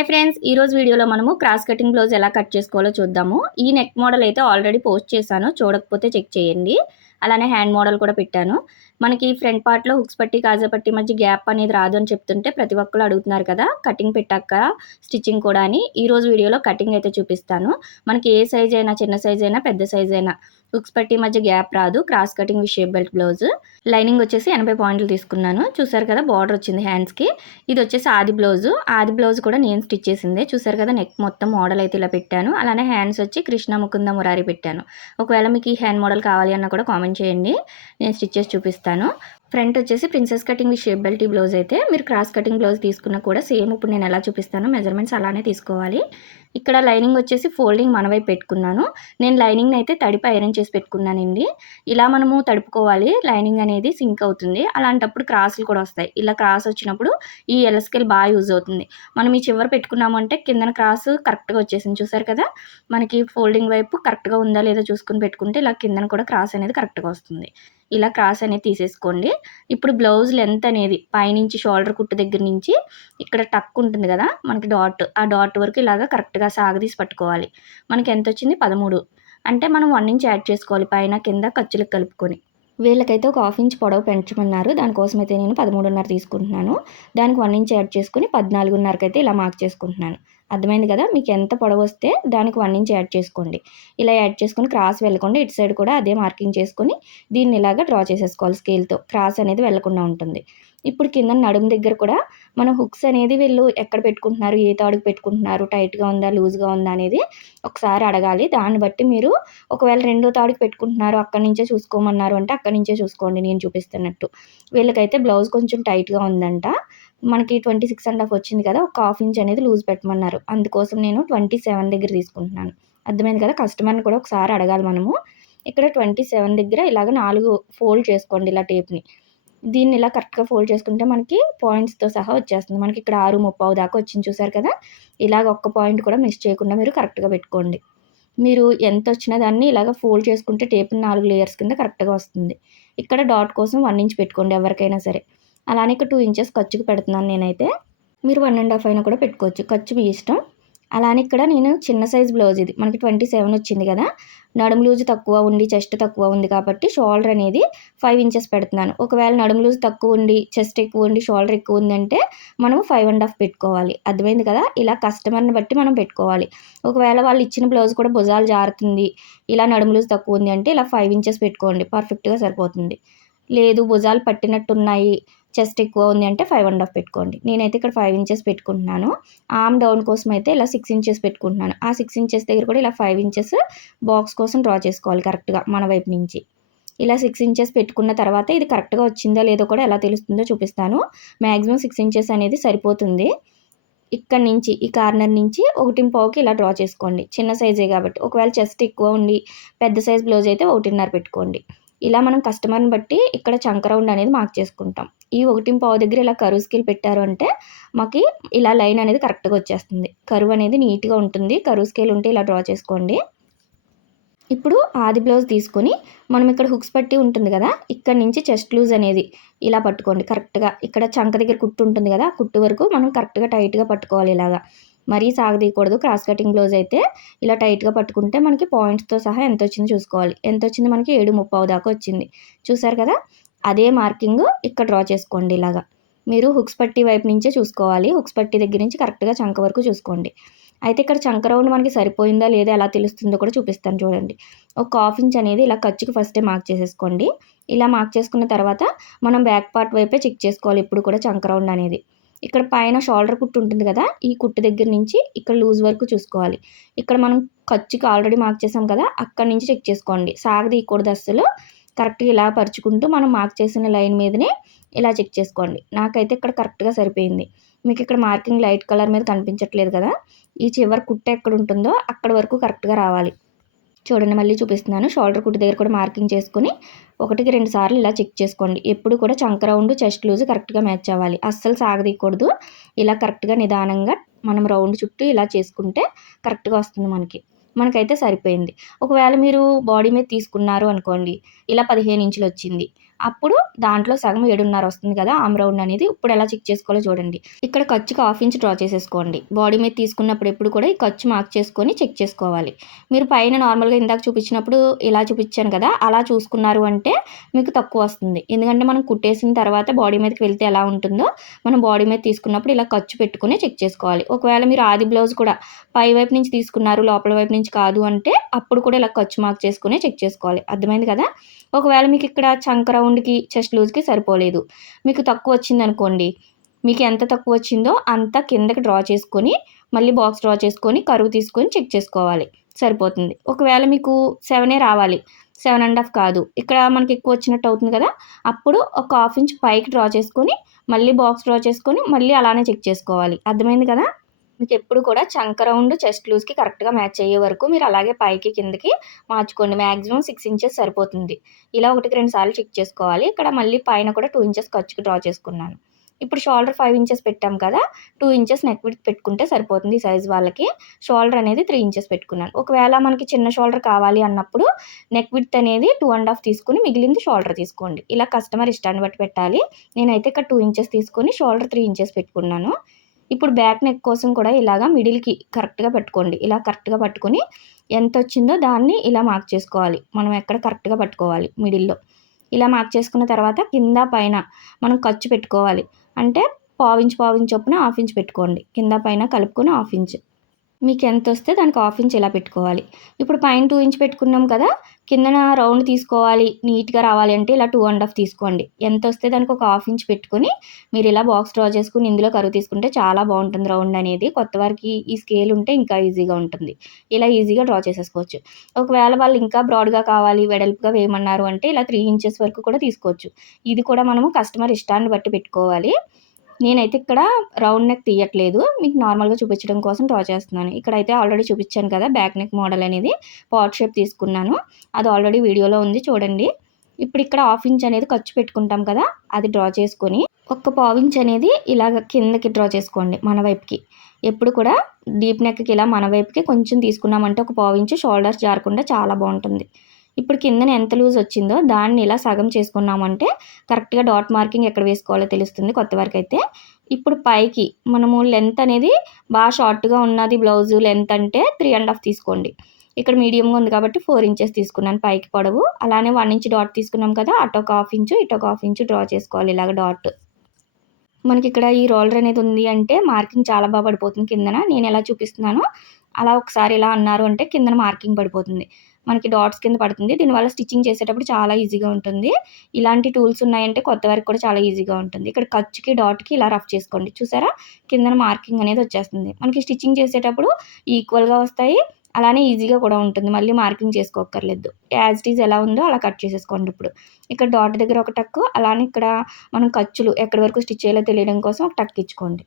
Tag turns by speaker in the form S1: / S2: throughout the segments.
S1: Hi friends ఈ రోజు వీడియోలో మనము క్రాస్ కటింగ్ బ్లౌజ్ ఎలా కట్ చేసుకోవాలో చూద్దాము. ఈ నెక్ మోడల్ అయితే ఆల్రెడీ పోస్ట్ చేశాను చూడకపోతే చెక్ చేయండి. అలానే హ్యాండ్ మోడల్ కూడా పెట్టాను. మనకి ఫ్రంట్ పార్ట్లో హుక్స్ పట్టి కాజా పట్టి మధ్య గ్యాప్ అనేది రాదు అని చెప్తుంటే ప్రతి ఒక్కరు అడుగుతున్నారు కదా కటింగ్ పెట్టాక స్టిచ్చింగ్ కూడా అని. ఈరోజు వీడియోలో కటింగ్ అయితే చూపిస్తాను. మనకి ఏ సైజ్ అయినా చిన్న సైజ్ అయినా పెద్ద సైజ్ అయినా హుక్స్ పట్టి మధ్య గ్యాప్ రాదు. Cross cutting shape belt blouse. Lining వచ్చేసి ఎనభై పాయింట్లు తీసుకున్నాను. చూసారు కదా బార్డర్ వచ్చింది హ్యాండ్స్కి. ఇది వచ్చేసి ఆది బ్లౌజ్. ఆది బ్లౌజ్ కూడా నేను స్టిచ్ చేసిందే. చూసారు కదా నెక్ మొత్తం మోడల్ అయితే ఇలా పెట్టాను. అలానే హ్యాండ్స్ వచ్చి కృష్ణ ముకుంద మురారి పెట్టాను. ఒకవేళ మీకు ఈ హ్యాండ్ మోడల్ కావాలి అన్న కూడా కామెంట్ చేయండి. నేను స్టిచ్ చేసి చూపిస్తాను. ఫ్రంట్ వచ్చేసి princess cutting shape belt blouse అయితే. మీరు క్రాస్ కటింగ్ బ్లౌజ్ తీసుకున్నా కూడా సేమ్ ఇప్పుడు నేను ఎలా చూపిస్తానో మెజర్మెంట్స్ అలానే తీసుకోవాలి. ఇక్కడ లైనింగ్ వచ్చేసి ఫోల్డింగ్ మన వైపు పెట్టుకున్నాను. నేను లైనింగ్ అయితే తడిపి ఐరన్ చేసి పెట్టుకున్నానండి. ఇలా మనము తడుపుకోవాలి. లైనింగ్ అనేది సింక్ అవుతుంది. అలాంటప్పుడు క్రాసులు కూడా వస్తాయి. ఇలా క్రాస్ వచ్చినప్పుడు ఈ ఎలస్కెల్ బాగా యూజ్ అవుతుంది. మనం ఈ చివరి పెట్టుకున్నాము అంటే కిందన క్రాస్ కరెక్ట్గా వచ్చేసింది. చూసారు కదా? మనకి ఫోల్డింగ్ వైపు కరెక్ట్గా ఉందా లేదా చూసుకుని పెట్టుకుంటే ఇలా కిందన కూడా క్రాస్ అనేది కరెక్ట్గా వస్తుంది. ఇలా క్రాస్ అనేది తీసేసుకోండి. ఇప్పుడు బ్లౌజ్ లెంత్ అనేది పైనుంచి షోల్డర్ కుట్టు దగ్గర నుంచి ఇక్కడ టక్ ఉంటుంది కదా మనకి డాట్ ఆ డాట్ వరకు ఇలాగా కరెక్ట్గా సాగదీసి పట్టుకోవాలి. మనకి ఎంత వచ్చింది? పదమూడు. అంటే మనం వన్ ఇంచ్ యాడ్ చేసుకోవాలి పైన కింద ఖర్చులకు కలుపుకొని. వీళ్ళకైతే ఒక హాఫ్ ఇంచ్ పొడవు పెంచమన్నారు. దానికోసం అయితే నేను పదమూడున్నర తీసుకుంటున్నాను. దానికి వన్ ఇంచ్ యాడ్ చేసుకుని పద్నాలుగున్నరకి అయితే ఇలా మార్క్ చేసుకుంటున్నాను. అర్థమైంది కదా? మీకు ఎంత పొడవు వస్తే దానికి వన్ ఇంచ్ యాడ్ చేసుకోండి. ఇలా యాడ్ చేసుకుని క్రాస్ వెళ్ళకుండా ఇటు సైడ్ కూడా అదే మార్కింగ్ చేసుకుని దీన్ని ఇలాగా డ్రా చేసేసుకోవాలి స్కేల్తో. క్రాస్ అనేది వెళ్ళకుండా ఉంటుంది. ఇప్పుడు కింద నడుము దగ్గర కూడా మన హుక్స్ అనేది వీళ్ళు ఎక్కడ పెట్టుకుంటున్నారు? ఏ తాడుకు పెట్టుకుంటున్నారు? టైట్గా ఉందా? లూజ్గా ఉందా? అనేది ఒకసారి అడగాలి. దాన్ని బట్టి మీరు ఒకవేళ రెండో తాడుకు పెట్టుకుంటున్నారు అక్కడి నుంచే చూసుకోమన్నారు అంటే అక్కడి నుంచే చూసుకోండి. నేను చూపిస్తున్నట్టు. వీళ్ళకైతే బ్లౌజ్ కొంచెం టైట్గా ఉందంట. మనకి ట్వంటీ సిక్స్ అండ్ హాఫ్ వచ్చింది కదా ఒక హాఫ్ ఇంచ్ అనేది లూజ్ పెట్టమన్నారు. అందుకోసం నేను ట్వంటీ సెవెన్ దగ్గర తీసుకుంటున్నాను. అర్థమైంది కదా? కస్టమర్ని కూడా ఒకసారి అడగాలి మనము. ఇక్కడ ట్వంటీ సెవెన్ దగ్గర ఇలాగ నాలుగు ఫోల్డ్ చేసుకోండి ఇలా టేప్ని. దీన్ని ఇలా కరెక్ట్గా ఫోల్డ్ చేసుకుంటే మనకి పాయింట్స్తో సహా వచ్చేస్తుంది. మనకి ఇక్కడ ఆరు ముప్పావు దాకా వచ్చింది చూసారు కదా? ఇలాగ ఒక్క పాయింట్ కూడా మిస్ చేయకుండా మీరు కరెక్ట్గా పెట్టుకోండి. మీరు ఎంత వచ్చినా దాన్ని ఇలాగ ఫోల్డ్ చేసుకుంటే టేప్ నాలుగు లేయర్స్ కింద కరెక్ట్గా వస్తుంది. ఇక్కడ డాట్ కోసం వన్ ఇంచ్ పెట్టుకోండి ఎవరికైనా సరే. అలానే ఇక్కడ టూ ఇంచెస్ ఖర్చుకు పెడుతున్నాను నేనైతే. మీరు వన్ అండ్ హాఫ్ అయినా కూడా పెట్టుకోవచ్చు. ఖర్చు మీ ఇష్టం. అలానే ఇక్కడ నేను చిన్న సైజ్ బ్లౌజ్ ఇది. మనకి ట్వంటీ సెవెన్ వచ్చింది కదా. నడుము లూజ్ తక్కువ ఉండి చెస్ట్ తక్కువ ఉంది కాబట్టి షోల్డర్ అనేది ఫైవ్ ఇంచెస్ పెడుతున్నాను. ఒకవేళ నడుము లూజ్ తక్కువ ఉండి చెస్ట్ ఎక్కువ ఉండి షోల్డర్ ఎక్కువ ఉంది అంటే మనం ఫైవ్ అండ్ హాఫ్ పెట్టుకోవాలి. అర్థమైంది కదా? ఇలా కస్టమర్ని బట్టి మనం పెట్టుకోవాలి. ఒకవేళ వాళ్ళు ఇచ్చిన బ్లౌజ్ కూడా భుజాలు జారుతుంది ఇలా నడుము లూజ్ తక్కువ ఉంది అంటే ఇలా ఫైవ్ ఇంచెస్ పెట్టుకోండి. పర్ఫెక్ట్గా సరిపోతుంది. లేదు భుజాలు పట్టినట్టున్నాయి చెస్ట్ ఎక్కువ ఉంది అంటే ఫైవ్ అండ్ హాఫ్ పెట్టుకోండి. నేనైతే ఇక్కడ ఫైవ్ ఇంచెస్ పెట్టుకుంటున్నాను. ఆమ్ డౌన్ కోసం అయితే ఇలా సిక్స్ ఇంచెస్ పెట్టుకుంటున్నాను. ఆ సిక్స్ ఇంచెస్ దగ్గర కూడా ఇలా ఫైవ్ ఇంచెస్ బాక్స్ కోసం డ్రా చేసుకోవాలి కరెక్ట్గా మన వైపు నుంచి. ఇలా సిక్స్ ఇంచెస్ పెట్టుకున్న తర్వాత ఇది కరెక్ట్గా వచ్చిందో లేదో కూడా ఎలా తెలుస్తుందో చూపిస్తాను. మ్యాక్సిమం సిక్స్ ఇంచెస్ అనేది సరిపోతుంది. ఇక్కడ నుంచి ఈ కార్నర్ నుంచి ఒకటి పావుకి ఇలా డ్రా చేసుకోండి. చిన్న సైజే కాబట్టి. ఒకవేళ చెస్ట్ ఎక్కువ ఉండి పెద్ద సైజ్ బ్లౌజ్ అయితే ఒకటిన్నర పెట్టుకోండి. ఇలా మనం కస్టమర్ని బట్టి ఇక్కడ చంక రౌండ్ అనేది మార్క్ చేసుకుంటాం. ఈ ఒకటి పావు దగ్గర ఇలా కరువు స్కిల్ పెట్టారు అంటే మాకు ఇలా లైన్ అనేది కరెక్ట్గా వచ్చేస్తుంది. కరువు అనేది నీట్గా ఉంటుంది. కరువు స్కేల్ ఉంటే ఇలా డ్రా చేసుకోండి. ఇప్పుడు ఆది బ్లౌజ్ తీసుకొని మనం ఇక్కడ హుక్స్ పట్టి ఉంటుంది కదా ఇక్కడ నుంచి చెస్ట్ లూజ్ అనేది ఇలా పట్టుకోండి. కరెక్ట్గా ఇక్కడ చంక దగ్గర కుట్టు ఉంటుంది కదా కుట్టు వరకు మనం కరెక్ట్గా టైట్గా పట్టుకోవాలి ఇలాగా. మరీ సాగదీయకూడదు. క్రాస్ కటింగ్ బ్లౌజ్ అయితే ఇలా టైట్గా పట్టుకుంటే మనకి పాయింట్స్తో సహా ఎంత వచ్చింది చూసుకోవాలి. ఎంత వచ్చింది మనకి ఏడు ముప్పావు దాకా వచ్చింది. చూసారు కదా? అదే మార్కింగ్ ఇక్కడ డ్రా చేసుకోండి ఇలాగా. మీరు హుక్స్ పట్టి వైపు నుంచే చూసుకోవాలి. హుక్స్ పట్టి దగ్గర నుంచి కరెక్ట్గా చంక వరకు చూసుకోండి. అయితే ఇక్కడ చంక రౌండ్ మనకి సరిపోయిందా లేదా ఎలా తెలుస్తుందో కూడా చూపిస్తాను చూడండి. ఒక హాఫ్ ఇంచ్ అనేది ఇలా ఖర్చుకి ఫస్టే మార్క్ చేసేసుకోండి. ఇలా మార్క్ చేసుకున్న తర్వాత మనం బ్యాక్ పార్ట్ వైపే చెక్ చేసుకోవాలి. ఇప్పుడు కూడా చంక రౌండ్ అనేది. ఇక్కడ పైన షోల్డర్ కుట్టు ఉంటుంది కదా ఈ కుట్టు దగ్గర నుంచి ఇక్కడ లూజ్ వరకు చూసుకోవాలి. ఇక్కడ మనం ఖర్చుకి ఆల్రెడీ మార్క్ చేసాం కదా అక్కడ నుంచి చెక్ చేసుకోండి. సాగదీయకూడదు అస్సలు కరెక్ట్గా ఇలా పరుచుకుంటూ మనం మార్క్ చేసిన లైన్ మీదనే ఇలా చెక్ చేసుకోండి. నాకైతే ఇక్కడ కరెక్ట్గా సరిపోయింది. మీకు ఇక్కడ మార్కింగ్ లైట్ కలర్ మీద కనిపించట్లేదు కదా ఈ చివరి కుట్ట ఎక్కడ ఉంటుందో అక్కడ వరకు కరెక్ట్గా రావాలి. చూడండి మళ్ళీ చూపిస్తున్నాను. షోల్డర్ కుట్టు దగ్గర కూడా మార్కింగ్ చేసుకుని ఒకటికి రెండు సార్లు ఇలా చెక్ చేసుకోండి. ఎప్పుడు కూడా చంక రౌండ్ చెస్ట్ లూజ్ కరెక్ట్గా మ్యాచ్ అవ్వాలి. అస్సలు సాగదీయకూడదు. ఇలా కరెక్ట్గా నిదానంగా మనం రౌండ్ చుట్టూ ఇలా చేసుకుంటే కరెక్ట్గా వస్తుంది మనకి. మనకైతే సరిపోయింది. ఒకవేళ మీరు బాడీ మీద తీసుకున్నారు అనుకోండి ఇలా పదిహేను ఇంచులు వచ్చింది అప్పుడు దాంట్లో సగం ఏడున్నర వస్తుంది కదా ఆమ్ రౌండ్ అనేది ఇప్పుడు ఎలా చెక్ చేసుకోవాలో చూడండి. ఇక్కడ ఖర్చుకి హాఫ్ ఇంచ్ డ్రా చేసేసుకోండి. బాడీ మీద తీసుకున్నప్పుడు ఎప్పుడు కూడా ఈ ఖర్చు మార్క్ చేసుకొని చెక్ చేసుకోవాలి. మీరు పైన నార్మల్గా ఇందాక చూపించినప్పుడు ఇలా చూపించాను కదా అలా చూసుకున్నారు అంటే మీకు తక్కువ వస్తుంది. ఎందుకంటే మనం కుట్టేసిన తర్వాత బాడీ మీదకి వెళ్తే ఎలా ఉంటుందో మనం బాడీ మీద తీసుకున్నప్పుడు ఇలా ఖర్చు పెట్టుకుని చెక్ చేసుకోవాలి. ఒకవేళ మీరు ఆది బ్లౌజ్ కూడా పై వైపు నుంచి తీసుకున్నారు లోపల వైపు నుంచి కాదు అంటే అప్పుడు కూడా ఇలా ఖర్చు మార్క్ చేసుకుని చెక్ చేసుకోవాలి. అర్థమైంది కదా? ఒకవేళ మీకు ఇక్కడ చంక రౌండ్కి చెస్ట్ లూజ్కి సరిపోలేదు. మీకు తక్కువ వచ్చింది అనుకోండి మీకు ఎంత తక్కువ వచ్చిందో అంత కిందకి డ్రా చేసుకొని మళ్ళీ బాక్స్ డ్రా చేసుకొని కరువు తీసుకొని చెక్ చేసుకోవాలి. సరిపోతుంది. ఒకవేళ మీకు సెవెనే రావాలి. సెవెన్ అండ్ హాఫ్ కాదు. ఇక్కడ మనకి ఎక్కువ వచ్చినట్టు అవుతుంది కదా? అప్పుడు ఒక హాఫ్ ఇంచ్ పైకి డ్రా చేసుకొని మళ్ళీ బాక్స్ డ్రా చేసుకొని మళ్ళీ అలానే చెక్ చేసుకోవాలి. అర్థమైంది కదా? మీకు ఎప్పుడు కూడా చంక రౌండ్ చెస్ట్ లూజ్కి కరెక్ట్గా మ్యాచ్ అయ్యే వరకు మీరు అలాగే పైకి కిందకి మార్చుకోండి. మ్యాక్సిమం సిక్స్ ఇంచెస్ సరిపోతుంది. ఇలా ఒకటికి రెండు సార్లు చెక్ చేసుకోవాలి. ఇక్కడ మళ్ళీ పైన కూడా టూ ఇంచెస్ ఖర్చుకి డ్రా చేసుకున్నాను. ఇప్పుడు షోల్డర్ ఫైవ్ ఇంచెస్ పెట్టాం కదా టూ ఇంచెస్ నెక్ విత్ పెట్టుకుంటే సరిపోతుంది ఈ సైజ్ వాళ్ళకి. షోల్డర్ అనేది త్రీ ఇంచెస్ పెట్టుకున్నాను. ఒకవేళ మనకి చిన్న షోల్డర్ కావాలి అన్నప్పుడు నెక్ విత్ అనేది టూ అండ్ హాఫ్ తీసుకుని మిగిలింది షోల్డర్ తీసుకోండి. ఇలా కస్టమర్ ఇష్టాన్ని బట్టి పెట్టాలి. నేనైతే ఇక్కడ టూ ఇంచెస్ తీసుకొని షోల్డర్ త్రీ ఇంచెస్ పెట్టుకున్నాను. ఇప్పుడు బ్యాక్ నెక్ కోసం కూడా ఇలాగా మిడిల్కి కరెక్ట్గా పెట్టుకోండి. ఇలా కరెక్ట్గా పట్టుకొని ఎంత వచ్చిందో దాన్ని ఇలా మార్క్ చేసుకోవాలి. మనం ఎక్కడ కరెక్ట్గా పట్టుకోవాలి మిడిల్లో. ఇలా మార్క్ చేసుకున్న తర్వాత కింద పైన మనం ఖర్చు పెట్టుకోవాలి. అంటే పావించి పావించి చొప్పున హాఫ్ ఇంచ్ పెట్టుకోండి. కింద పైన కలుపుకొని హాఫ్ ఇంచ్. మీకు ఎంత వస్తే దానికి హాఫ్ ఇంచ్ ఇలా పెట్టుకోవాలి? ఇప్పుడు పైన టూ ఇంచ్ పెట్టుకున్నాం కదా కిందన రౌండ్ తీసుకోవాలి నీట్గా రావాలి అంటే ఇలా టూ అండ్ హాఫ్ తీసుకోండి. ఎంత వస్తే దానికి ఒక హాఫ్ ఇంచ్ పెట్టుకుని మీరు ఇలా బాక్స్ డ్రా చేసుకుని ఇందులో కరువు తీసుకుంటే చాలా బాగుంటుంది రౌండ్ అనేది. కొత్త వారికి ఈ స్కేల్ ఉంటే ఇంకా ఈజీగా ఉంటుంది. ఇలా ఈజీగా డ్రా చేసేసుకోవచ్చు. ఒకవేళ వాళ్ళు ఇంకా బ్రాడ్గా కావాలి వెడల్పుగా వేయమన్నారు అంటే ఇలా త్రీ ఇంచెస్ వరకు కూడా తీసుకోవచ్చు. ఇది కూడా మనము కస్టమర్ ఇష్టాన్ని బట్టి పెట్టుకోవాలి. నేనైతే ఇక్కడ రౌండ్ నెక్ తీయట్లేదు. మీకు నార్మల్గా చూపించడం కోసం డ్రా చేస్తున్నాను. ఇక్కడైతే ఆల్రెడీ చూపించాను కదా బ్యాక్ నెక్ మోడల్ అనేది. పాట్ షేప్ తీసుకున్నాను. అది ఆల్రెడీ వీడియోలో ఉంది చూడండి. ఇప్పుడు ఇక్కడ హాఫ్ ఇంచ్ అనేది ఖర్చు పెట్టుకుంటాం కదా అది డ్రా చేసుకొని ఒక్క పావు ఇంచ్ అనేది ఇలాగ కిందకి డ్రా చేసుకోండి మన వైపుకి. ఎప్పుడు కూడా డీప్ నెక్కి ఇలా మన వైపుకి కొంచెం తీసుకున్నామంటే ఒక పావు ఇంచు షోల్డర్స్ జారకుండా చాలా బాగుంటుంది. ఇప్పుడు కిందన ఎంత లూజ్ వచ్చిందో దాన్ని ఇలా సగం చేసుకున్నామంటే కరెక్ట్గా డాట్ మార్కింగ్ ఎక్కడ వేసుకోవాలో తెలుస్తుంది కొత్త వరకు అయితే. ఇప్పుడు పైకి మనము లెంత్ అనేది బాగా షార్ట్గా ఉన్నది బ్లౌజు లెంత్ అంటే త్రీ అండ్ హాఫ్ తీసుకోండి. ఇక్కడ మీడియంగా ఉంది కాబట్టి ఫోర్ ఇంచెస్ తీసుకున్నాను పైకి పొడవు. అలానే వన్ ఇంచ్ డాట్ తీసుకున్నాం కదా అటు ఒక హాఫ్ ఇంచు ఇటు ఒక హాఫ్ ఇంచు డ్రా చేసుకోవాలి ఇలాగ డాట్. మనకి ఇక్కడ ఈ రోలర్ అనేది ఉంది అంటే మార్కింగ్ చాలా బాగా పడిపోతుంది కిందన. నేను ఎలా చూపిస్తున్నానో అలా ఒకసారి ఇలా అన్నారు అంటే కిందన మార్కింగ్ పడిపోతుంది. మనకి డాట్స్ కింద పడుతుంది. దీనివల్ల స్టిచ్చింగ్ చేసేటప్పుడు చాలా ఈజీగా ఉంటుంది. ఇలాంటి టూల్స్ ఉన్నాయంటే కొత్త వరకు కూడా చాలా ఈజీగా ఉంటుంది. ఇక్కడ ఖర్చుకి డాట్కి ఇలా రఫ్ చేసుకోండి. చూసారా? కిందన మార్కింగ్ అనేది వచ్చేస్తుంది. మనకి స్టిచ్చింగ్ చేసేటప్పుడు ఈక్వల్గా వస్తాయి. అలానే ఈజీగా కూడా ఉంటుంది. మళ్ళీ మార్కింగ్ చేసుకోక్కర్లేదు. యాజ్ ఇట్ ఈజ్ ఎలా ఉందో అలా కట్ చేసేసుకోండి ఇప్పుడు. ఇక్కడ డాట్ దగ్గర ఒక టక్ అలానే ఇక్కడ మనం ఖర్చులు ఎక్కడి వరకు స్టిచ్ చేయాలో తెలియడం కోసం ఒక టక్ ఇచ్చుకోండి.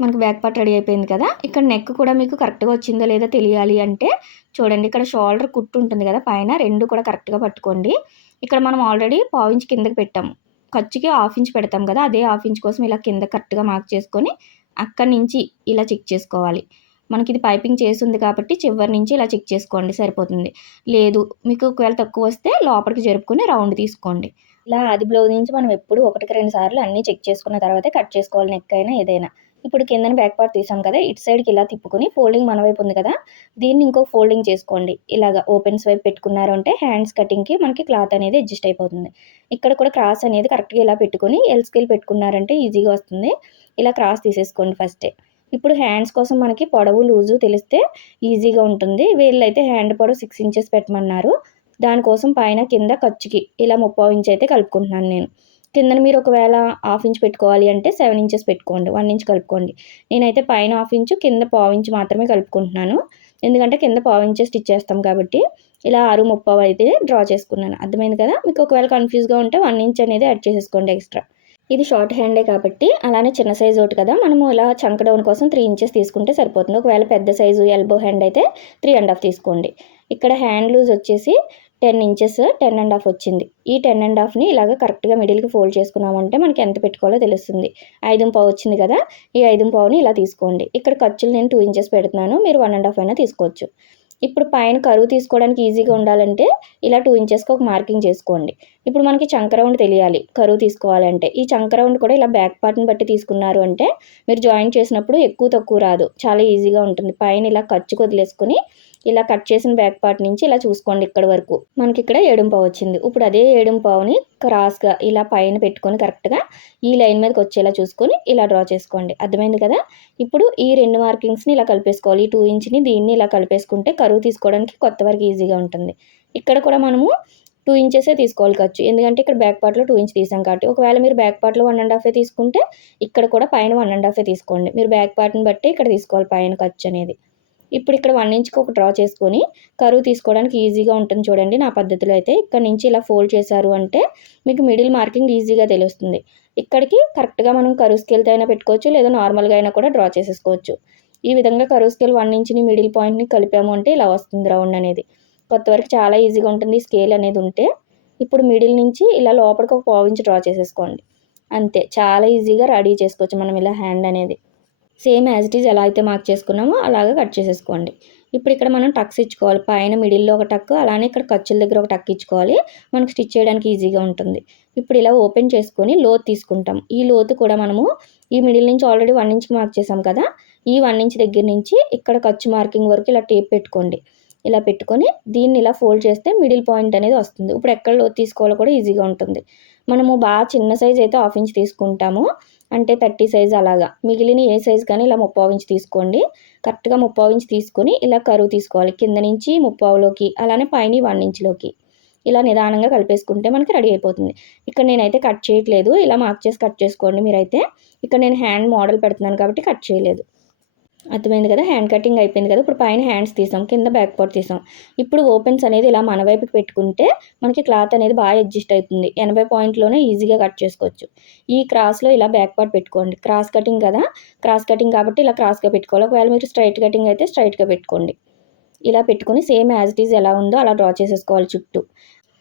S1: మనకు బ్యాక్ పార్ట్ రెడీ అయిపోయింది కదా? ఇక్కడ నెక్ కూడా మీకు కరెక్ట్గా వచ్చిందో లేదో తెలియాలి అంటే చూడండి ఇక్కడ షోల్డర్ కుట్టు ఉంటుంది కదా? పైన రెండు కూడా కరెక్ట్గా పట్టుకోండి. ఇక్కడ మనం ఆల్రెడీ పావు ఇంచ్ కిందకి పెట్టాము ఖర్చుకి హాఫ్ ఇంచ్ పెడతాం కదా? అదే హాఫ్ ఇంచ్ కోసం ఇలా కింద కరెక్ట్గా మార్క్ చేసుకొని అక్కడి నుంచి ఇలా చెక్ చేసుకోవాలి. మనకి ఇది పైపింగ్ చేసి ఉంది కాబట్టి చివరి నుంచి ఇలా చెక్ చేసుకోండి సరిపోతుంది. లేదు మీకు ఒకవేళ తక్కువ వస్తే లోపలికి జరుపుకొని రౌండ్ తీసుకోండి. ఇలా అది బ్లౌజ్ నుంచి మనం ఎప్పుడు ఒకటికి రెండు సార్లు అన్నీ చెక్ చేసుకున్న తర్వాతే కట్ చేసుకోవాలి నెక్ అయినా ఏదైనా. ఇప్పుడు కిందన బ్యాక్ పార్ట్ తీసాం కదా ఇటు సైడ్కి ఇలా తిప్పుకొని ఫోల్డింగ్ మన వైపు ఉంది కదా దీన్ని ఇంకో ఫోల్డింగ్ చేసుకోండి. ఇలాగ ఓపెన్స్ వైపు పెట్టుకున్నారు అంటే హ్యాండ్స్ కటింగ్కి మనకి క్లాత్ అనేది అడ్జస్ట్ అయిపోతుంది. ఇక్కడ కూడా క్రాస్ అనేది కరెక్ట్గా ఇలా పెట్టుకొని ఎల్ స్కేల్ పెట్టుకున్నారంటే ఈజీగా వస్తుంది. ఇలా క్రాస్ తీసేసుకోండి ఫస్టే ఇప్పుడు హ్యాండ్స్ కోసం మనకి పొడవు లూజు తెలిస్తే ఈజీగా ఉంటుంది. వీళ్ళైతే హ్యాండ్ పొడవు సిక్స్ ఇంచెస్ పెట్టమన్నారు. దానికోసం పైన కింద ఖర్చుకి ఇలా ముప్పై ఇంచ్ అయితే కలుపుకుంటున్నాను నేను. కిందన మీరు ఒకవేళ హాఫ్ ఇంచ్ పెట్టుకోవాలి అంటే సెవెన్ ఇంచెస్ పెట్టుకోండి వన్ ఇంచ్ కలుపుకోండి. నేనైతే పైన హాఫ్ ఇంచు కింద పావు ఇంచ్ మాత్రమే కలుపుకుంటున్నాను. ఎందుకంటే కింద పావు ఇంచే స్టిచ్ చేస్తాం కాబట్టి ఇలా ఆరు ముప్పావు అయితే డ్రా చేసుకున్నాను. అర్థమైంది కదా? మీకు ఒకవేళ కన్ఫ్యూజ్గా ఉంటే వన్ ఇంచ్ అనేది యాడ్ చేసేసుకోండి ఎక్స్ట్రా ఇది షార్ట్ హ్యాండే కాబట్టి అలానే చిన్న సైజు ఒకటి కదా? మనము ఇలా చంక డౌన్ కోసం త్రీ ఇంచెస్ తీసుకుంటే సరిపోతుంది. ఒకవేళ పెద్ద సైజు ఎల్బో హ్యాండ్ అయితే త్రీ అండ్ హాఫ్ తీసుకోండి. ఇక్కడ హ్యాండ్ లూజ్ వచ్చేసి ten inches ten and half వచ్చింది. ఈ టెన్ అండ్ హాఫ్ని ఇలాగ కరెక్ట్గా మిడిల్కి ఫోల్డ్ చేసుకున్నామంటే మనకి ఎంత పెట్టుకోవాలో తెలుస్తుంది. ఐదు పావు వచ్చింది కదా ఈ ఐదు పావుని ఇలా తీసుకోండి. ఇక్కడ ఖర్చులు నేను టూ ఇంచెస్ పెడుతున్నాను మీరు వన్ అండ్ హాఫ్ అయినా తీసుకోవచ్చు. ఇప్పుడు పైన కరువు తీసుకోవడానికి ఈజీగా ఉండాలంటే ఇలా టూ ఇంచెస్కి ఒక మార్కింగ్ చేసుకోండి. ఇప్పుడు మనకి చంక రౌండ్ తెలియాలి కరువు తీసుకోవాలంటే. ఈ చంక రౌండ్ కూడా ఇలా బ్యాక్ పార్ట్ని బట్టి తీసుకున్నారు అంటే మీరు జాయిన్ చేసినప్పుడు ఎక్కువ తక్కువ రాదు. చాలా ఈజీగా ఉంటుంది. పైన ఇలా ఖర్చు వదిలేసుకుని ఇలా కట్ చేసిన బ్యాక్ పార్ట్ నుంచి ఇలా చూసుకోండి ఇక్కడ వరకు. మనకి ఇక్కడ ఏడుంపావు వచ్చింది. ఇప్పుడు అదే ఏడుంపావుని క్రాస్గా ఇలా పైన పెట్టుకొని కరెక్ట్గా ఈ లైన్ మీదకి వచ్చేలా చూసుకొని ఇలా డ్రా చేసుకోండి. అర్థమైంది కదా? ఇప్పుడు ఈ రెండు మార్కింగ్స్ని ఇలా కలిపేసుకోవాలి. ఈ టూ ఇంచ్ని దీన్ని ఇలా కలిపేసుకుంటే కరువు తీసుకోవడానికి కొత్త వరకు ఈజీగా ఉంటుంది. ఇక్కడ కూడా మనము టూ ఇంచెసే తీసుకోవాలి ఖర్చు. ఎందుకంటే ఇక్కడ బ్యాక్ పార్ట్లో టూ ఇంచ్ తీసాం కాబట్టి. ఒకవేళ మీరు బ్యాక్ పార్ట్లో వన్ అండ్ హాఫే తీసుకుంటే ఇక్కడ కూడా పైన వన్ అండ్ హాఫే తీసుకోండి. మీరు బ్యాక్ పార్ట్ని బట్టి ఇక్కడ తీసుకోవాలి పైన ఖర్చు అనేది. ఇప్పుడు ఇక్కడ వన్ ఇంచ్కి ఒక డ్రా చేసుకొని కరువు తీసుకోవడానికి ఈజీగా ఉంటుంది చూడండి నా పద్ధతిలో అయితే. ఇక్కడ నుంచి ఇలా ఫోల్డ్ చేశారు అంటే మీకు మిడిల్ మార్కింగ్ ఈజీగా తెలుస్తుంది. ఇక్కడికి కరెక్ట్గా మనం కరువు స్కేల్తో అయినా పెట్టుకోవచ్చు లేదా నార్మల్గా అయినా కూడా డ్రా చేసేసుకోవచ్చు. ఈ విధంగా కరువు స్కేల్ వన్ ఇంచ్ని మిడిల్ పాయింట్ని కలిపాము అంటే ఇలా వస్తుంది రౌండ్ అనేది. కొత్త వరకు చాలా ఈజీగా ఉంటుంది స్కేల్ అనేది ఉంటే. ఇప్పుడు మిడిల్ నుంచి ఇలా లోపలికి ఒక పావు ఇంచ్ డ్రా చేసేసుకోండి. అంతే చాలా ఈజీగా రెడీ చేసుకోవచ్చు మనం ఇలా హ్యాండ్ అనేది. సేమ్ యాజ్ ఇట్ ఈజ్ ఎలా అయితే మార్క్ చేసుకున్నామో అలాగే కట్ చేసేసుకోండి. ఇప్పుడు ఇక్కడ మనం టక్స్ ఇచ్చుకోవాలి. పైన మిడిల్లో ఒక టక్ అలానే ఇక్కడ ఖర్చుల దగ్గర ఒక టక్ ఇచ్చుకోవాలి. మనకు స్టిచ్ చేయడానికి ఈజీగా ఉంటుంది. ఇప్పుడు ఇలా ఓపెన్ చేసుకొని లోతు తీసుకుంటాం. ఈ లోతు కూడా మనము ఈ మిడిల్ నుంచి ఆల్రెడీ వన్ ఇంచ్కి మార్క్ చేసాం కదా ఈ వన్ ఇంచ్ దగ్గర నుంచి ఇక్కడ ఖర్చు మార్కింగ్ వరకు ఇలా టేప్ పెట్టుకోండి. ఇలా పెట్టుకొని దీన్ని ఇలా ఫోల్డ్ చేస్తే మిడిల్ పాయింట్ అనేది వస్తుంది. ఇప్పుడు ఎక్కడ లోతు తీసుకోవాలో కూడా ఈజీగా ఉంటుంది. మనము బాగా చిన్న సైజ్ అయితే హాఫ్ ఇంచ్ తీసుకుంటాము. అంటే థర్టీ సైజ్ అలాగా. మిగిలిన ఏ సైజ్ కానీ ఇలా ముప్పావు ఇంచ్ తీసుకోండి. కరెక్ట్గా ముప్పావు ఇంచ్ తీసుకొని ఇలా కరువు తీసుకోవాలి. కింద నుంచి ముప్పావులోకి అలానే పైన వన్ ఇంచ్లోకి. ఇలా నిదానంగా కలిపేసుకుంటే మనకి రెడీ అయిపోతుంది. ఇక్కడ నేనైతే కట్ చేయట్లేదు. ఇలా మార్క్ చేసి కట్ చేసుకోండి మీరైతే. ఇక్కడ నేను హ్యాండ్ మోడల్ పెడుతున్నాను కాబట్టి కట్ చేయలేదు. అర్థమైంది కదా? హ్యాండ్ కటింగ్ అయిపోయింది కదా? ఇప్పుడు పైన హ్యాండ్స్ తీసాం కింద బ్యాక్ పార్ట్ తీసాం. ఇప్పుడు ఓపెన్స్ అనేది ఇలా మన వైపుకి పెట్టుకుంటే మనకి క్లాత్ అనేది బాగా అడ్జస్ట్ అవుతుంది ఎనభై పాయింట్లోనే ఈజీగా కట్ చేసుకోవచ్చు. ఈ క్రాస్లో ఇలా బ్యాక్ పార్ట్ పెట్టుకోండి. క్రాస్ కటింగ్ కదా? క్రాస్ కటింగ్ కాబట్టి ఇలా క్రాస్గా పెట్టుకోవాలి. ఒకవేళ మీరు స్ట్రైట్ కటింగ్ అయితే స్ట్రైట్గా పెట్టుకోండి. ఇలా పెట్టుకుని సేమ్ యాజ్ ఇట్ ఈజ్ ఎలా ఉందో అలా డ్రా చేసేసుకోవాలి చుట్టూ.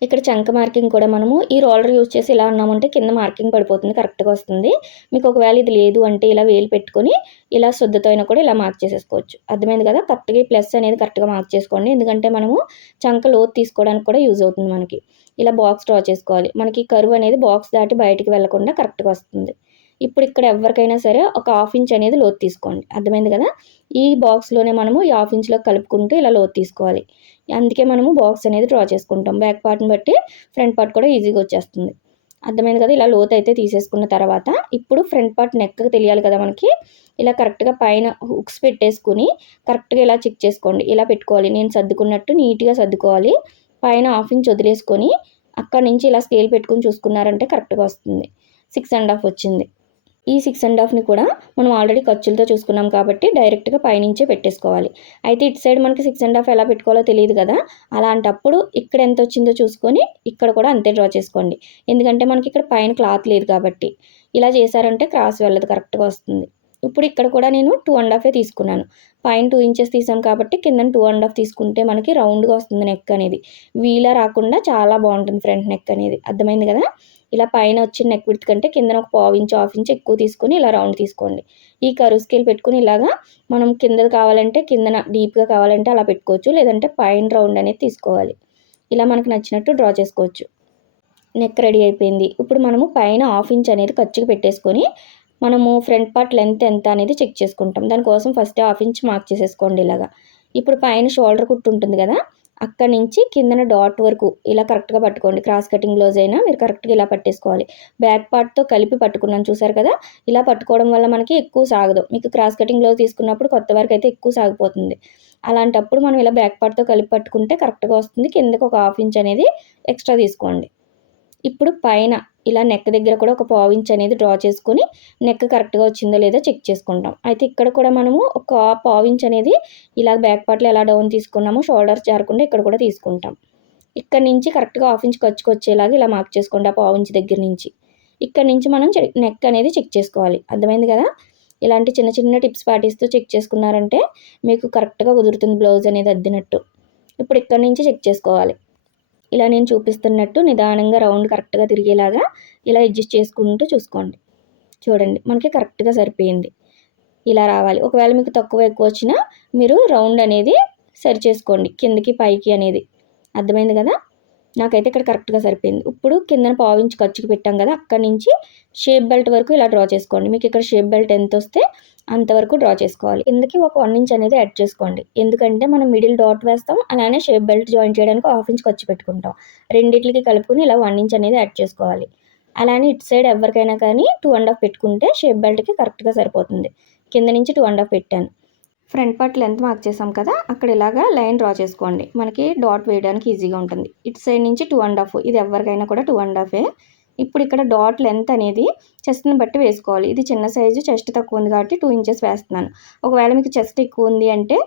S1: ఇక్కడ చంక మార్కింగ్ కూడా మనము ఈ రోలర్ యూజ్ చేసి ఇలా ఉన్నామంటే కింద మార్కింగ్ పడిపోతుంది కరెక్ట్గా వస్తుంది. మీకు ఒకవేళ ఇది లేదు అంటే ఇలా వేలు పెట్టుకొని ఇలా శుద్ధతో అయినా కూడా ఇలా మార్క్ చేసేసుకోవచ్చు. అర్థమైంది కదా? కరెక్ట్గా ఈ ప్లస్ అనేది కరెక్ట్గా మార్క్ చేసుకోండి. ఎందుకంటే మనము చంక లోతు తీసుకోవడానికి కూడా యూజ్ అవుతుంది మనకి. ఇలా బాక్స్ డ్రా చేసుకోవాలి. మనకి కరువు అనేది బాక్స్ దాటి బయటికి వెళ్ళకుండా కరెక్ట్గా వస్తుంది. ఇప్పుడు ఇక్కడ ఎవరికైనా సరే ఒక హాఫ్ ఇంచ్ అనేది లోతు తీసుకోండి. అర్థమైంది కదా? ఈ బాక్స్లోనే మనము ఈ హాఫ్ ఇంచ్లో కలుపుకుంటూ ఇలా లోతు తీసుకోవాలి. అందుకే మనము బాక్స్ అనేది డ్రా చేసుకుంటాం. బ్యాక్ పార్ట్ని బట్టి ఫ్రంట్ పార్ట్ కూడా ఈజీగా వచ్చేస్తుంది. అర్థమైంది కదా? ఇలా లోతు అయితే తీసేసుకున్న తర్వాత ఇప్పుడు ఫ్రంట్ పార్ట్ నెక్ తెలియాలి కదా మనకి? ఇలా కరెక్ట్గా పైన హుక్స్ పెట్టేసుకుని కరెక్ట్గా ఇలా చెక్ చేసుకోండి. ఇలా పెట్టుకోవాలి. నేను సర్దుకున్నట్టు నీట్గా సర్దుకోవాలి. పైన హాఫ్ ఇంచ్ వదిలేసుకొని అక్కడ నుంచి ఇలా స్కేల్ పెట్టుకుని చూసుకున్నారంటే కరెక్ట్గా వస్తుంది. సిక్స్ అండ్ హాఫ్ వచ్చింది. ఈ సిక్స్ అండ్ హాఫ్ని కూడా మనం ఆల్రెడీ ఖర్చులతో చూసుకున్నాం కాబట్టి డైరెక్ట్గా పైనుంచే పెట్టేసుకోవాలి. అయితే ఇటు సైడ్ మనకి సిక్స్ అండ్ హాఫ్ ఎలా పెట్టుకోవాలో తెలియదు కదా? అలాంటప్పుడు ఇక్కడ ఎంత వచ్చిందో చూసుకొని ఇక్కడ కూడా అంతే డ్రా చేసుకోండి. ఎందుకంటే మనకి ఇక్కడ పైన క్లాత్ లేదు కాబట్టి. ఇలా చేశారంటే క్రాస్ వెళ్ళదు కరెక్ట్గా వస్తుంది. ఇప్పుడు ఇక్కడ కూడా నేను టూ అండ్ హాఫే తీసుకున్నాను. పైన టూ ఇంచెస్ తీసాం కాబట్టి కింద టూ అండ్ హాఫ్ తీసుకుంటే మనకి రౌండ్గా వస్తుంది నెక్ అనేది. వీలా రాకుండా చాలా బాగుంటుంది ఫ్రంట్ నెక్ అనేది. అర్థమైంది కదా? ఇలా పైన వచ్చిన నెక్ విడ్త్ కంటే కిందన ఒక పావు ఇంచు హాఫ్ ఇంచు ఎక్కువ తీసుకొని ఇలా రౌండ్ తీసుకోండి. ఈ కరువు స్కేల్ పెట్టుకుని ఇలాగా మనం కింద కావాలంటే కిందన డీప్గా కావాలంటే అలా పెట్టుకోవచ్చు. లేదంటే పైన రౌండ్ అనేది తీసుకోవాలి. ఇలా మనకు నచ్చినట్టు డ్రా చేసుకోవచ్చు. నెక్ రెడీ అయిపోయింది. ఇప్పుడు మనము పైన హాఫ్ ఇంచ్ అనేది ఖర్చుకు పెట్టేసుకొని మనము ఫ్రంట్ పార్ట్ లెంత్ ఎంత అనేది చెక్ చేసుకుంటాం. దానికోసం ఫస్ట్ హాఫ్ ఇంచ్ మార్క్ చేసేసుకోండి ఇలాగా. ఇప్పుడు పైన షోల్డర్ కుట్టు ఉంటుంది కదా అక్కడి నుంచి కిందన డాట్ వరకు ఇలా కరెక్ట్గా పట్టుకోండి. క్రాస్ కటింగ్ బ్లౌజ్ అయినా మీరు కరెక్ట్గా ఇలా పట్టేసుకోవాలి. బ్యాక్ పార్ట్తో కలిపి పట్టుకున్నాను చూసారు కదా? ఇలా పట్టుకోవడం వల్ల మనకి ఎక్కువ సాగదు. మీకు క్రాస్ కటింగ్ బ్లౌజ్ తీసుకున్నప్పుడు కొత్త వరకు అయితే ఎక్కువ సాగిపోతుంది. అలాంటప్పుడు మనం ఇలా బ్యాక్ పార్ట్తో కలిపి పట్టుకుంటే కరెక్ట్గా వస్తుంది. కిందకి ఒక హాఫ్ ఇంచ్ అనేది ఎక్స్ట్రా తీసుకోండి. ఇప్పుడు పైన ఇలా నెక్ దగ్గర కూడా ఒక పావు ఇంచ్ అనేది డ్రా చేసుకొని నెక్ కరెక్ట్గా వచ్చిందో లేదో చెక్ చేసుకుంటాం. అయితే ఇక్కడ కూడా మనము ఒక పావు ఇంచ్ అనేది ఇలా బ్యాక్ పార్ట్లో ఎలా డౌన్ తీసుకున్నామో షోల్డర్స్ జారకుండా ఇక్కడ కూడా తీసుకుంటాం. ఇక్కడ నుంచి కరెక్ట్గా హాఫ్ ఇంచ్ ఖర్చుకు వచ్చేలాగా ఇలా మార్క్ చేసుకోండి ఆ పావు ఇంచ్ దగ్గర నుంచి. ఇక్కడ నుంచి మనం నెక్ అనేది చెక్ చేసుకోవాలి. అర్థమైంది కదా? ఇలాంటి చిన్న చిన్న టిప్స్ పాటిస్తూ చెక్ చేసుకున్నారంటే మీకు కరెక్ట్గా కుదురుతుంది బ్లౌజ్ అనేది అద్దినట్టు. ఇప్పుడు ఇక్కడ నుంచి చెక్ చేసుకోవాలి. ఇలా నేను చూపిస్తున్నట్టు నిదానంగా రౌండ్ కరెక్ట్గా తిరిగేలాగా ఇలా అడ్జస్ట్ చేసుకుంటూ చూసుకోండి. చూడండి మనకి కరెక్ట్గా సరిపోయింది. ఇలా రావాలి. ఒకవేళ మీకు తక్కువ ఎక్కువ వచ్చినా మీరు రౌండ్ అనేది సరి చేసుకోండి. కిందకి పైకి అనేది. అర్థమైంది కదా? నాకైతే ఇక్కడ కరెక్ట్గా సరిపోయింది. ఇప్పుడు కిందన పావించి ఖర్చుకి పెట్టాం కదా అక్కడి నుంచి షేప్ బెల్ట్ వరకు ఇలా డ్రా చేసుకోండి. మీకు ఇక్కడ షేప్ బెల్ట్ ఎంత వస్తే అంతవరకు డ్రా చేసుకోవాలి. ఇందుకే ఒక వన్ ఇంచ్ అనేది యాడ్ చేసుకోండి. ఎందుకంటే మనం మిడిల్ డాట్ వేస్తాం అలానే షేప్ బెల్ట్ జాయిన్ చేయడానికి హాఫ్ ఇంచ్ ఖర్చు పెట్టుకుంటాం. రెండింటికి కలుపుకుని ఇలా వన్ ఇంచ్ అనేది యాడ్ చేసుకోవాలి. అలానే ఇటు సైడ్ ఎవరికైనా కానీ టూ అండ్ హాఫ్ పెట్టుకుంటే షేప్ బెల్ట్కి కరెక్ట్గా సరిపోతుంది. కింద నుంచి టూ అండ్ హాఫ్ పెట్టాను. ఫ్రంట్ పార్ట్ లెంత్ మార్క్ చేసాం కదా అక్కడ ఇలాగా లైన్ డ్రా చేసుకోండి. మనకి డాట్ వేయడానికి ఈజీగా ఉంటుంది. ఇటు సైడ్ నుంచి టూ అండ్ హాఫ్ ఇది ఎవరికైనా కూడా టూ అండ్ హాఫే. ఇప్పుడు ఇక్కడ డాట్ లెంత్ అనేది చెస్ట్ని బట్టి వేసుకోవాలి. ఇది చిన్న సైజు చెస్ట్ తక్కువ ఉంది కాబట్టి టూ ఇంచెస్ వేస్తున్నాను. ఒకవేళ మీకు చెస్ట్ ఎక్కువ ఉంది అంటే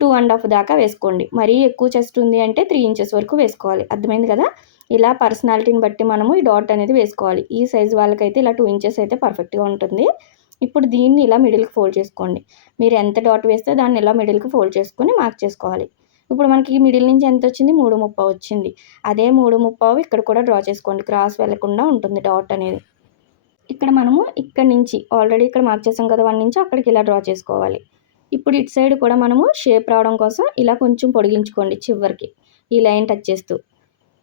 S1: టూ అండ్ హాఫ్ దాకా వేసుకోండి. మరీ ఎక్కువ చెస్ట్ ఉంది అంటే త్రీ ఇంచెస్ వరకు వేసుకోవాలి. అర్థమైంది కదా? ఇలా పర్సనాలిటీని బట్టి మనము ఈ డాట్ అనేది వేసుకోవాలి. ఈ సైజు వాళ్ళకైతే ఇలా టూ ఇంచెస్ అయితే పర్ఫెక్ట్గా ఉంటుంది. ఇప్పుడు దీన్ని ఇలా మిడిల్కి ఫోల్డ్ చేసుకోండి. మీరు ఎంత డాట్ వేస్తే దాన్ని ఇలా మిడిల్కి ఫోల్డ్ చేసుకొని మార్క్ చేసుకోవాలి. ఇప్పుడు మనకి మిడిల్ నుంచి ఎంత వచ్చింది? మూడు ముప్పావు వచ్చింది. అదే మూడు ముప్పావు ఇక్కడ కూడా డ్రా చేసుకోండి. క్రాస్ వెళ్ళకుండా ఉంటుంది డాట్ అనేది. ఇక్కడ మనము ఇక్కడ నుంచి ఆల్రెడీ ఇక్కడ మార్క్ చేసాం కదా వన్ నుంచి అక్కడికి ఇలా డ్రా చేసుకోవాలి. ఇప్పుడు ఇటు సైడ్ కూడా మనము షేప్ రావడం కోసం ఇలా కొంచెం పొడిగించుకోండి చివరికి. ఈ లైన్ టచ్ చేస్తూ.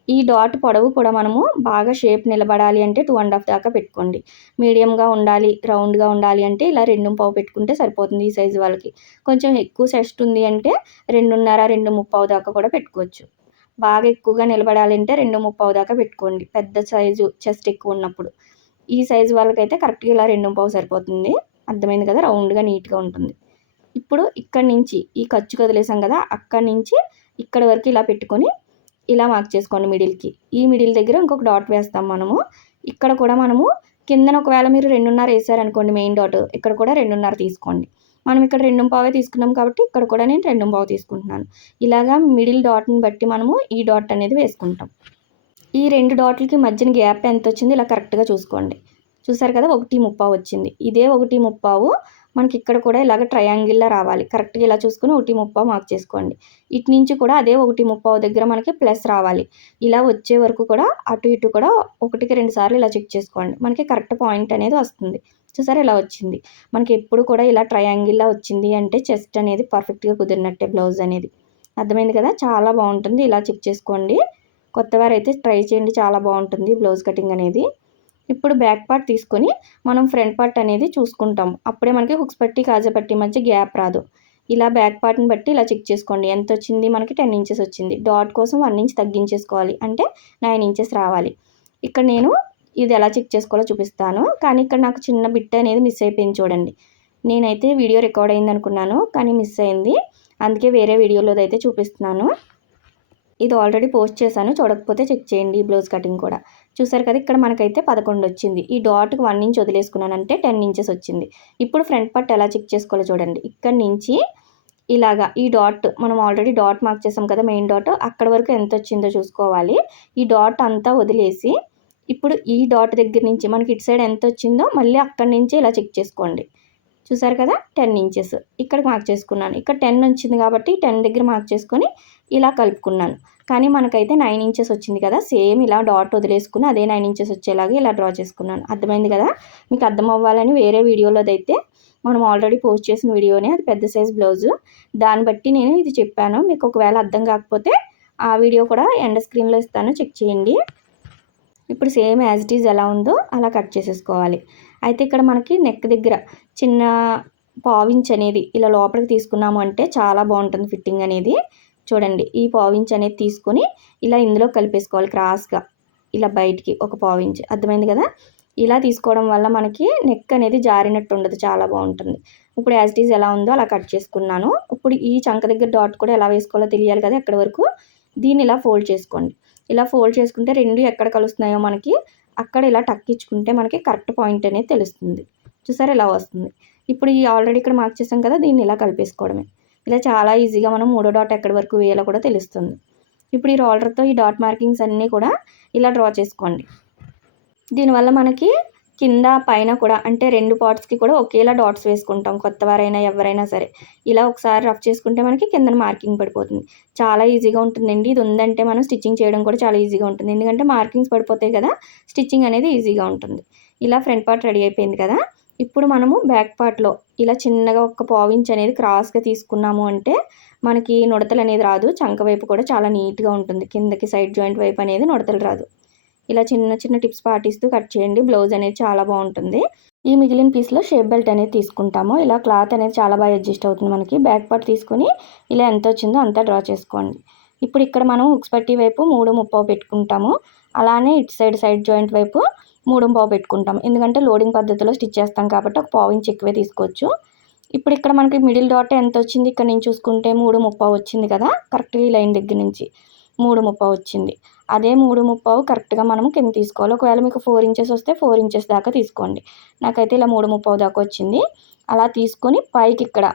S1: ఈ డాట్ పొడవు కూడా మనము బాగా షేప్ నిలబడాలి అంటే టూ అండ్ హాఫ్ దాకా పెట్టుకోండి. మీడియంగా ఉండాలి రౌండ్గా ఉండాలి అంటే ఇలా రెండు పావు పెట్టుకుంటే సరిపోతుంది ఈ సైజు వాళ్ళకి. కొంచెం ఎక్కువ సెస్ట్ ఉంది అంటే రెండున్నర రెండు ముప్పావు దాకా కూడా పెట్టుకోవచ్చు. బాగా ఎక్కువగా నిలబడాలి అంటే రెండు ముప్పావు దాకా పెట్టుకోండి. పెద్ద సైజు చెస్ట్ ఎక్కువ ఉన్నప్పుడు. ఈ సైజు వాళ్ళకైతే కరెక్ట్గా ఇలా రెండు పావు సరిపోతుంది. అర్థమైంది కదా? రౌండ్గా నీట్గా ఉంటుంది. ఇప్పుడు ఇక్కడి నుంచి ఈ ఖర్చు కదిలేసాం కదా? అక్కడి నుంచి ఇక్కడ వరకు ఇలా పెట్టుకొని ఇలా మార్క్ చేసుకోండి మిడిల్కి ఈ మిడిల్ దగ్గర ఇంకొక డాట్ వేస్తాం మనము. ఇక్కడ కూడా మనము కిందన ఒకవేళ మీరు రెండున్నర వేసారనుకోండి మెయిన్ డాట్ ఇక్కడ కూడా రెండున్నర తీసుకోండి. మనం ఇక్కడ రెండు పావే తీసుకున్నాం కాబట్టి ఇక్కడ కూడా నేను రెండు పావు తీసుకుంటున్నాను. ఇలాగా మిడిల్ డాట్ని బట్టి మనము ఈ డాట్ అనేది వేసుకుంటాం. ఈ రెండు డాట్లకి మధ్యన గ్యాప్ ఎంత వచ్చింది ఇలా కరెక్ట్గా చూసుకోండి. చూసారు కదా ఒకటి ముప్పావు వచ్చింది. ఇదే ఒకటి ముప్పావు మనకి ఇక్కడ కూడా ఇలాగ ట్రయాంగిల్లా రావాలి. కరెక్ట్గా ఇలా చూసుకుని ఒకటి ముప్ప మార్క్ చేసుకోండి. ఇటు నుంచి కూడా అదే ఒకటి ముప్పావు దగ్గర మనకి ప్లస్ రావాలి. ఇలా వచ్చే వరకు కూడా అటు ఇటు కూడా ఒకటికి రెండు సార్లు ఇలా చెక్ చేసుకోండి. మనకి కరెక్ట్ పాయింట్ అనేది వస్తుంది. చూసారా ఇలా వచ్చింది. మనకి ఎప్పుడు కూడా ఇలా ట్రయాంగిల్లా వచ్చింది అంటే చెస్ట్ అనేది పర్ఫెక్ట్గా కుదిరినట్టే బ్లౌజ్ అనేది. అర్థమైంది కదా? చాలా బాగుంటుంది. ఇలా చెక్ చేసుకోండి. కొత్తవారు అయితే ట్రై చేయండి. చాలా బాగుంటుంది బ్లౌజ్ కటింగ్ అనేది. ఇప్పుడు బ్యాక్ పార్ట్ తీసుకొని మనం ఫ్రంట్ పార్ట్ అనేది చూసుకుంటాం. అప్పుడే మనకి హుక్స్ పట్టి కాజా పట్టి మధ్య గ్యాప్ రాదు. ఇలా బ్యాక్ పార్ట్ని బట్టి ఇలా చెక్ చేసుకోండి. ఎంత వచ్చింది? మనకి టెన్ ఇంచెస్ వచ్చింది. డాట్ కోసం వన్ ఇంచ్ తగ్గించేసుకోవాలి. అంటే నైన్ ఇంచెస్ రావాలి. ఇక్కడ నేను ఇది ఎలా చెక్ చేసుకోవాలో చూపిస్తాను. కానీ ఇక్కడ నాకు చిన్న బిట్ అనేది మిస్ అయిపోయింది చూడండి. నేనైతే వీడియో రికార్డ్ అయింది అనుకున్నాను కానీ మిస్ అయింది. అందుకే వేరే వీడియోలో అయితే చూపిస్తున్నాను. ఇది ఆల్రెడీ పోస్ట్ చేశాను. చూడకపోతే చెక్ చేయండి బ్లౌజ్ కటింగ్ కూడా. చూసారు కదా ఇక్కడ మనకైతే పదకొండు వచ్చింది. ఈ డాట్కి వన్ ఇంచ్ వదిలేసుకున్నానంటే టెన్ ఇంచెస్ వచ్చింది. ఇప్పుడు ఫ్రంట్ పట్టు ఎలా చెక్ చేసుకోవాలో చూడండి. ఇక్కడ నుంచి ఇలాగా ఈ డాట్ మనం ఆల్రెడీ డాట్ మార్క్ చేసాం కదా మెయిన్ డాట్. అక్కడ వరకు ఎంత వచ్చిందో చూసుకోవాలి. ఈ డాట్ అంతా వదిలేసి ఇప్పుడు ఈ డాట్ దగ్గర నుంచి మనకి ఇటు సైడ్ ఎంత వచ్చిందో మళ్ళీ అక్కడి నుంచి ఇలా చెక్ చేసుకోండి. చూసారు కదా టెన్ ఇంచెస్. ఇక్కడ మార్క్ చేసుకున్నాను. ఇక్కడ టెన్ వచ్చింది కాబట్టి టెన్ దగ్గర మార్క్ చేసుకొని ఇలా కలుపుకున్నాను. కానీ మనకైతే నైన్ ఇంచెస్ వచ్చింది కదా. సేమ్ ఇలా డాట్ వదిలేసుకుని అదే నైన్ ఇంచెస్ వచ్చేలాగా ఇలా డ్రా చేసుకున్నాను. అర్థమైంది కదా? మీకు అర్థం అవ్వాలని వేరే వీడియోలోదైతే మనం ఆల్రెడీ పోస్ట్ చేసిన వీడియోనే. అది పెద్ద సైజ్ బ్లౌజు దాన్ని బట్టి నేను ఇది చెప్పాను. మీకు ఒకవేళ అర్థం కాకపోతే ఆ వీడియో కూడా ఎండ స్క్రీన్లో ఇస్తాను. చెక్ చేయండి. ఇప్పుడు సేమ్ యాజ్ ఇట్ ఈజ్ ఎలా ఉందో అలా కట్ చేసేసుకోవాలి. అయితే ఇక్కడ మనకి నెక్ దగ్గర చిన్న పావించ్ అనేది ఇలా లోపలికి తీసుకున్నాము అంటే చాలా బాగుంటుంది ఫిట్టింగ్ అనేది. చూడండి ఈ పావించ్ అనేది తీసుకొని ఇలా ఇందులో కలిపేసుకోవాలి క్రాస్గా. ఇలా బయటికి ఒక పావించ్ అర్థమైంది కదా? ఇలా తీసుకోవడం వల్ల మనకి నెక్ అనేది జారినట్టు ఉండదు చాలా బాగుంటుంది. ఇప్పుడు యాజ్ ఇట్ ఈజ్ ఎలా ఉందో అలా కట్ చేసుకున్నాను. ఇప్పుడు ఈ చంక దగ్గర డాట్ కూడా ఎలా వేసుకోవాలో తెలియాలి కదా ఎక్కడి వరకు? దీన్ని ఇలా ఫోల్డ్ చేసుకోండి. ఇలా ఫోల్డ్ చేసుకుంటే రెండు ఎక్కడ కలుస్తున్నాయో మనకి అక్కడ ఇలా టక్ ఇచ్చుకుంటే మనకి కరెక్ట్ పాయింట్ అనేది తెలుస్తుంది. చూసారా ఇలా వస్తుంది. ఇప్పుడు ఈ ఆల్రెడీ ఇక్కడ మార్క్ చేసాం కదా దీన్ని ఇలా కలిపేసుకోవడమే. ఇలా చాలా ఈజీగా మనం మూడో డాట్ ఎక్కడి వరకు వేయాలో కూడా తెలుస్తుంది. ఇప్పుడు ఈ రోలర్తో ఈ డాట్ మార్కింగ్స్ అన్నీ కూడా ఇలా డ్రా చేసుకోండి. దీనివల్ల మనకి కింద పైన కూడా అంటే రెండు పార్ట్స్కి కూడా ఒకేలా డాట్స్ వేసుకుంటాం కొత్త వారైనా ఎవరైనా సరే. ఇలా ఒకసారి రఫ్ చేసుకుంటే మనకి కింద మార్కింగ్ పడిపోతుంది. చాలా ఈజీగా ఉంటుందండి. ఇది ఉందంటే మనం స్టిచ్చింగ్ చేయడం కూడా చాలా ఈజీగా ఉంటుంది. ఎందుకంటే మార్కింగ్స్ పడిపోతాయి కదా స్టిచ్చింగ్ అనేది ఈజీగా ఉంటుంది. ఇలా ఫ్రంట్ పార్ట్ రెడీ అయిపోయింది కదా. ఇప్పుడు మనము బ్యాక్ పార్ట్‌లో ఇలా చిన్నగా ఒక పావించ్ అనేది క్రాస్‌గా తీసుకున్నాము అంటే, మనకి నుడతలు అనేది రాదు. చంక వైపు కూడా చాలా నీట్‌గా ఉంటుంది. కిందకి సైడ్ జాయింట్ వైపు అనేది నుడతలు రాదు. ఇలా చిన్న చిన్న టిప్స్ పాటిస్తూ కట్ చేయండి. బ్లౌజ్ అనేది చాలా బాగుంటుంది ఈ మిగిలిన పీస్‌లో షేప్ బెల్ట్ అనేది తీసుకుంటాము. ఇలా క్లాత్ అనేది చాలా బాగా అడ్జస్ట్ అవుతుంది మనకి. బ్యాక్ పార్ట్ తీసుకొని ఇలా ఎంత వచ్చిందో అంతా డ్రా చేసుకోండి. ఇప్పుడు ఇక్కడ మనం ఉక్స్ పట్టి వైపు 3:30 పెట్టుకుంటాము. అలానే ఇటు సైడ్ సైడ్ జాయింట్ వైపు 3:15 పెట్టుకుంటాం. ఎందుకంటే లోడింగ్ పద్ధతిలో స్టిచ్ చేస్తాం కాబట్టి ఒక పావు ఇంచ్ ఎక్కువే తీసుకోవచ్చు. ఇప్పుడు ఇక్కడ మనకి మిడిల్ డాట్ ఎంతొచ్చింది ఇక్కడ నుంచి చూసుకుంటే 3:30 వచ్చింది కదా! కరెక్ట్‌గా ఈ లైన్ దగ్గర నుంచి 3:30 వచ్చింది. అదే 3:30 కరెక్ట్‌గా మనం కింద తీసుకోవాలి. ఒకవేళ మీకు ఫోర్ ఇంచెస్ వస్తే ఫోర్ ఇంచెస్ దాకా తీసుకోండి. నాకైతే ఇలా 3:30 దాకా వచ్చింది. అలా తీసుకొని పైకి ఇక్కడ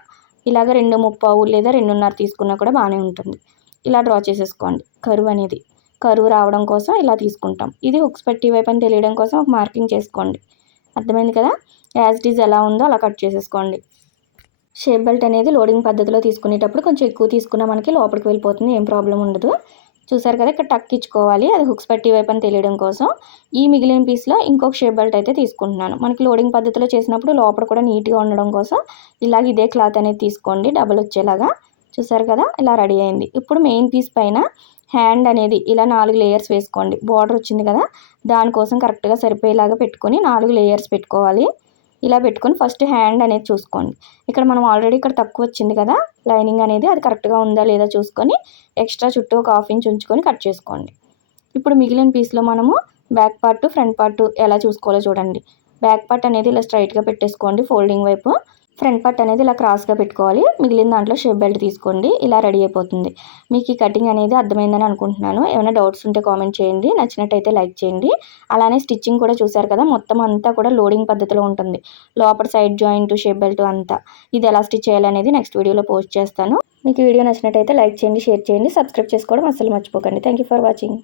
S1: ఇలాగ 2:30 లేదా 2:30 తీసుకున్నా కూడా బాగానే ఉంటుంది. ఇలా డ్రా చేసేసుకోండి. కరువు అనేది. కరువు రావడం కోసం ఇలా తీసుకుంటాం. ఇది హుక్స్ పట్టీ వైపు అని తెలియడం కోసం ఒక మార్కింగ్ చేసుకోండి. అర్థమైంది కదా! యాజ్ ఇట్ ఈజ్ ఎలా ఉందో అలా కట్ చేసేసుకోండి. షేప్ బెల్ట్ అనేది లోడింగ్ పద్ధతిలో తీసుకునేటప్పుడు కొంచెం ఎక్కువ తీసుకున్నా మనకి లోపలికి వెళ్ళిపోతుంది. ఏం ప్రాబ్లం ఉండదు. చూసారు కదా! ఇక్కడ టక్ ఇచ్చుకోవాలి. అది హుక్స్ పెట్టి వైపు అని తెలియడం కోసం. ఈ మిగిలిన పీస్‌లో ఇంకొక షేప్ బెల్ట్ అయితే తీసుకుంటున్నాను. మనకి లోడింగ్ పద్ధతిలో చేసినప్పుడు లోపల కూడా నీట్‌గా ఉండడం కోసం ఇలాగ ఇదే క్లాత్ అనేది తీసుకోండి డబల్ వచ్చేలాగా. చూసారు కదా! ఇలా రెడీ అయింది. ఇప్పుడు మెయిన్ పీస్ పైన హ్యాండ్ అనేది ఇలా నాలుగు లేయర్స్ వేసుకోండి. బార్డర్ వచ్చింది కదా! దానికోసం కరెక్ట్‌గా సరిపోయేలాగా పెట్టుకొని నాలుగు లేయర్స్ పెట్టుకోవాలి. ఇలా పెట్టుకొని ఫస్ట్ హ్యాండ్ అనేది చూసుకోండి. ఇక్కడ మనం ఆల్రెడీ ఇక్కడ తక్కువ వచ్చింది కదా! లైనింగ్ అనేది అది కరెక్ట్‌గా ఉందా లేదా చూసుకొని ఎక్స్ట్రా చుట్టూ ఒక హాఫ్ ఇంచ్ ఉంచుకొని కట్ చేసుకోండి. ఇప్పుడు మిగిలిన పీస్‌లో మనము బ్యాక్ పార్ట్, ఫ్రంట్ పార్ట్ ఎలా చూసుకోవాలో చూడండి. బ్యాక్ పార్ట్ అనేది ఇలా స్ట్రైట్గా పెట్టేసుకోండి ఫోల్డింగ్ వైపు. ఫ్రంట్ పార్ట్ అనేది ఇలా క్రాస్‌గా పెట్టుకోవాలి. మిగిలిన దాంట్లో షేప్ బెల్ట్ తీసుకోండి. ఇలా రెడీ అయిపోతుంది. మీకు ఈ కటింగ్ అనేది అర్థమైందని అనుకుంటున్నాను. ఏమైనా డౌట్స్ ఉంటే కామెంట్ చేయండి. నచ్చినట్టయితే లైక్ చేయండి. అలానే స్టిచ్చింగ్ కూడా చూసారు కదా! మొత్తం అంతా కూడా లోడింగ్ పద్ధతిలో ఉంటుంది. లోపల సైడ్ జాయింట్, షేప్ బెల్ట్ అంతా. ఇది ఎలా స్టిచ్ చేయాలనేది నెక్స్ట్ వీడియోలో పోస్ట్ చేస్తాను. మీకు వీడియో నచ్చినట్టయితే లైక్ చేయండి, షేర్ చేయండి, సబ్స్క్రైబ్ చేసుకోవడం అస్సలు మర్చిపోకండి. Thank you for watching.